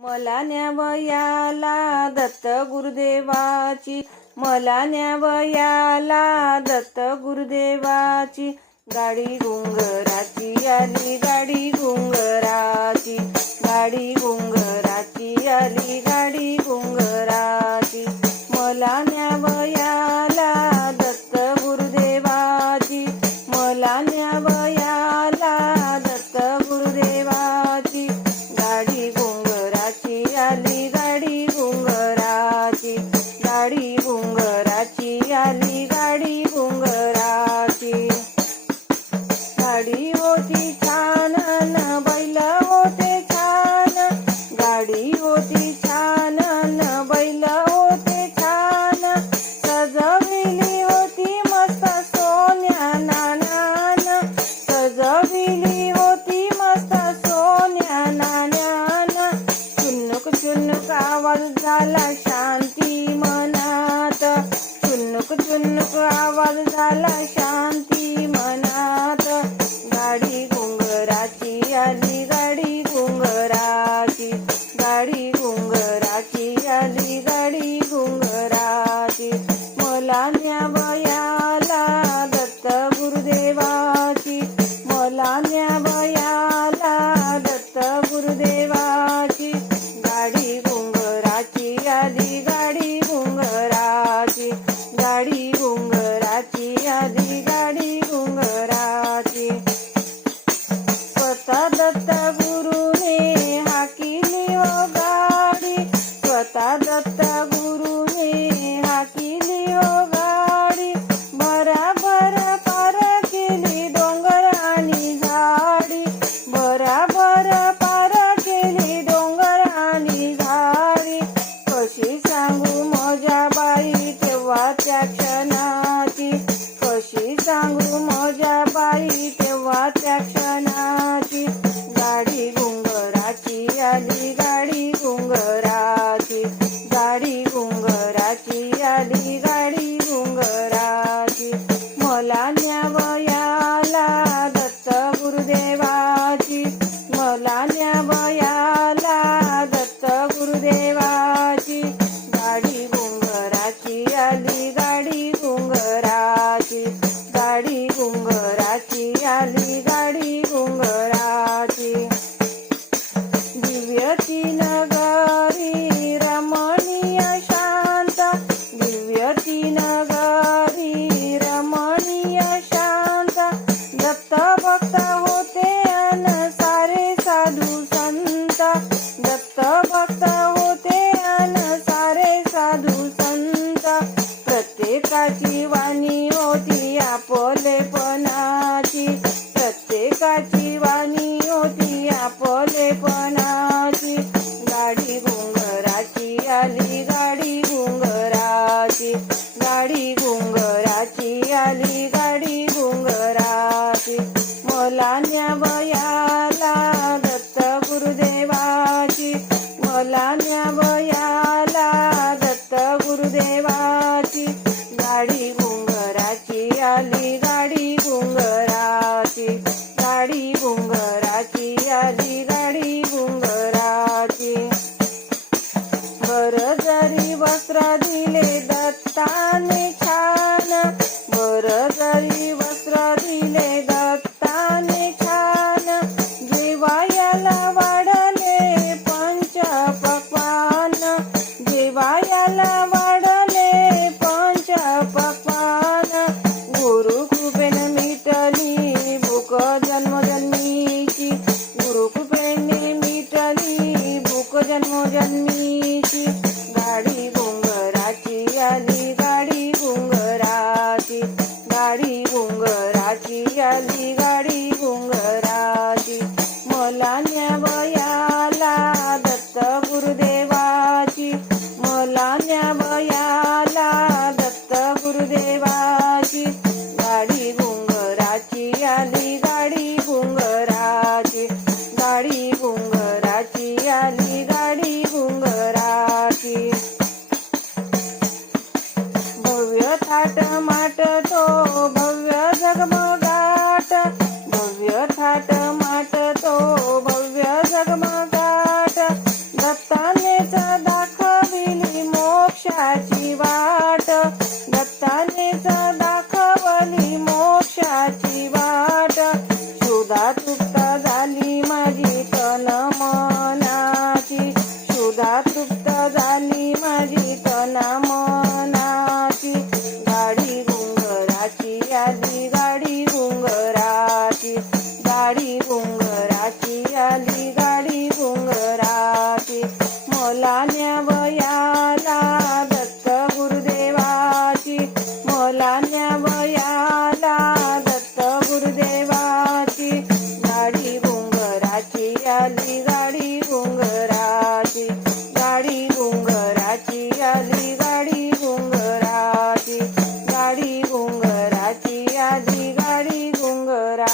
मला न्यावयाला दत्त गुरुदेवाची. मला न्यावयाला दत्त गुरुदेवाची. गाडी घुंगराची आली गाडी घुंगराची. गाडी घुंगराची आली गाडी अजून आवाज झाला शांती मनात. गाडी घुंगराची आली गाडी घुंगराची. गाडी घुंगराची आली गाडी घुंगराची. मला न्या बयाला दत्त गुरुदेवाची. मला न्या बयाला दत्त गुरुदेव गाडी गुंगराची आली गाडी गुंगराची गाडी गुंगराची आली गाडी गुंगराची मला न्यावयाला दत्त गुरुदेवाची. मला न्यावयाला दत्त गुरुदेवाची. गाडी गुंगराची आली गाडी आपलेपणाची प्रत्येकाची वाणी होती आपलेपणाची गाडी घुंगराची आली गाडी घुंगराची. गाडी घुंगराची आली गाडी घुंगराची. मला न्यावयाला दत्त गुरुदेवाची. मला न्यावया জন্ম জন্মী थाट माट तो भव्य जगमगाट. भव्य थाट माट तो भव्य जगमगाट. दत्तानेचा दाखविली मोक्षाची वाट. दत्तानेचा दाखवली मोक्षाची वाट. शोधा तू aquí, allí.